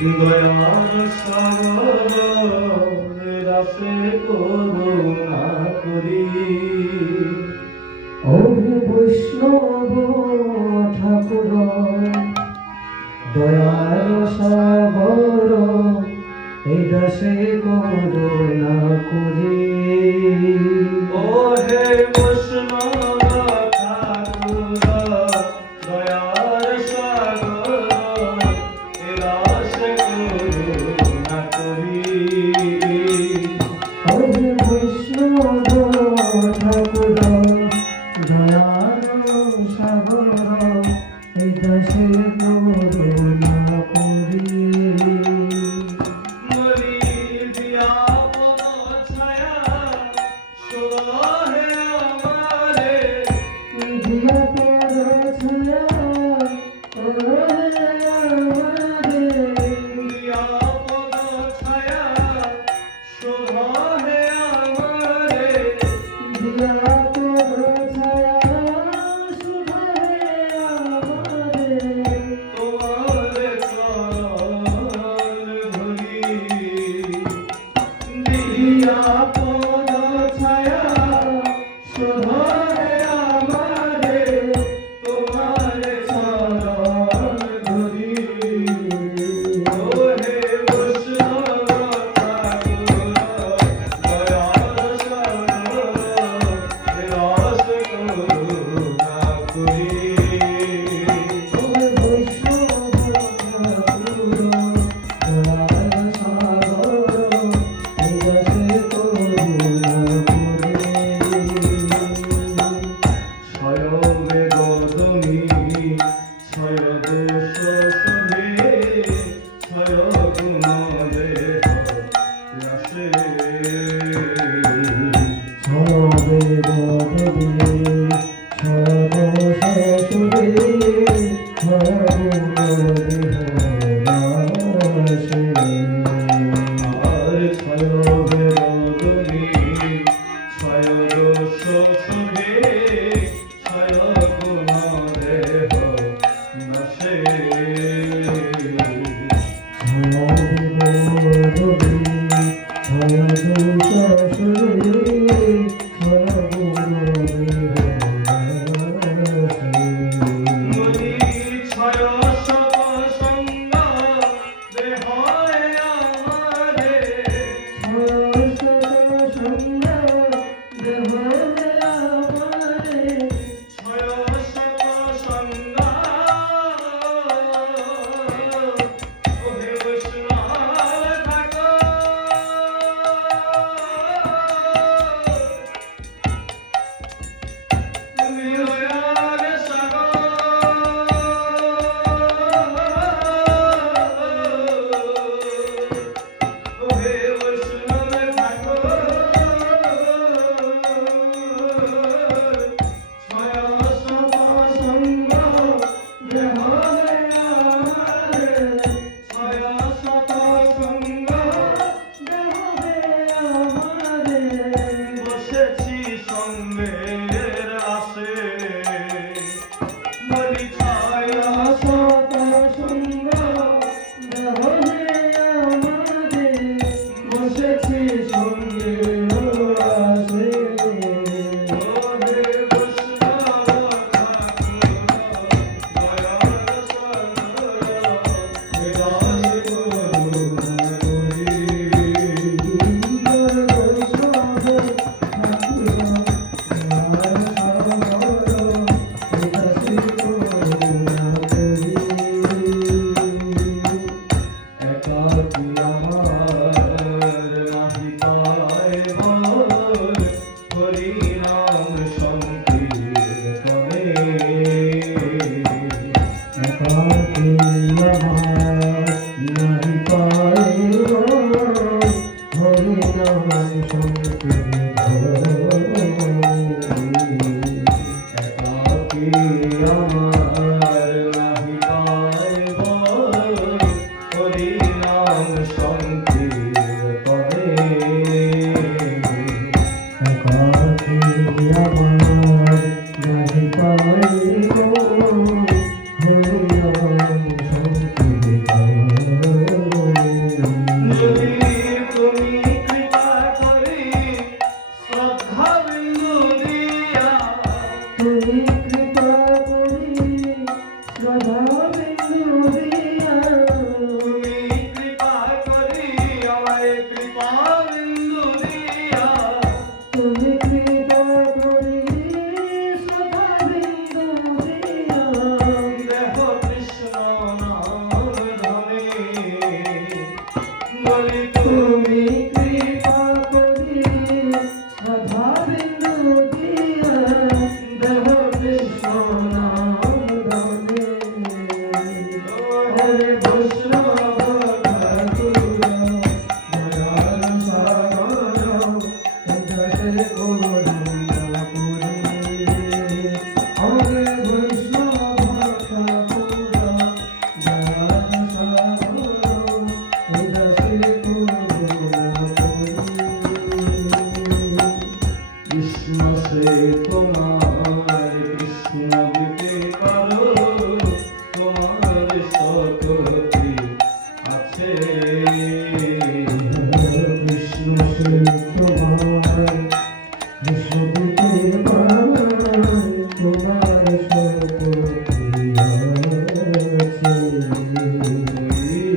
দয়ার সাগর রাসে করুণা করি। ও বৈষ্ণব ঠাকুর দয়ার সাগর এই দাসে করুণা করি। ও হে বৈষ্ণব ঠাকুর দয়ার সাগর এ রাসে করুণা করি। ও বৈষ্ণব ঠাকুর দয়ার সাগর এই দাসে করুণা করি।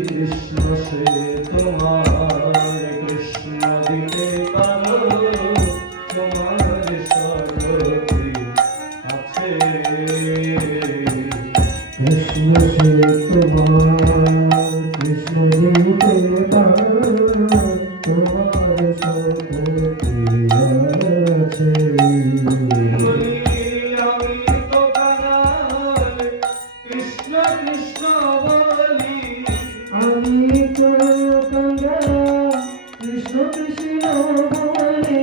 কৃষ্ণ সে তোমার কৃষ্ণ দিতে পারো তোমার সকলে আছে কৃষ্ণ সে তোমার কৃষ্ণ দিতে পারো তোমার সকলে আছে আমি তো কাঙাল কৃষ্ণ কৃষ্ণ বলি আমি তো কাঙ্গাল কৃষ্ণ কৃষ্ণ বলে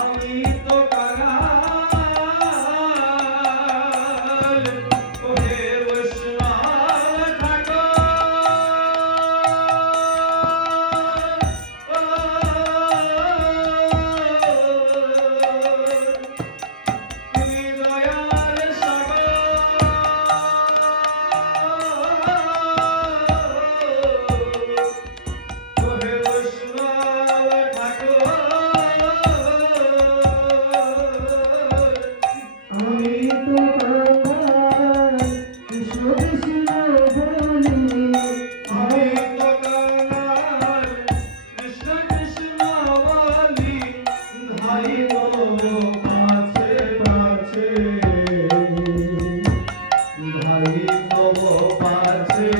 আমি তো কাঙাল ওহে বৈষ্ণব ঠাকুর তুমি দয়ার সাগর ওহে বৈষ্ণব ঠাকুর আমি তো কাঙ্গাল কৃষ্ণ কৃষ্ণ বলে আমি তো কাঙাল কৃষ্ণ কৃষ্ণ বলি ধাই গো পাছে পাছে ধাই গো পাছে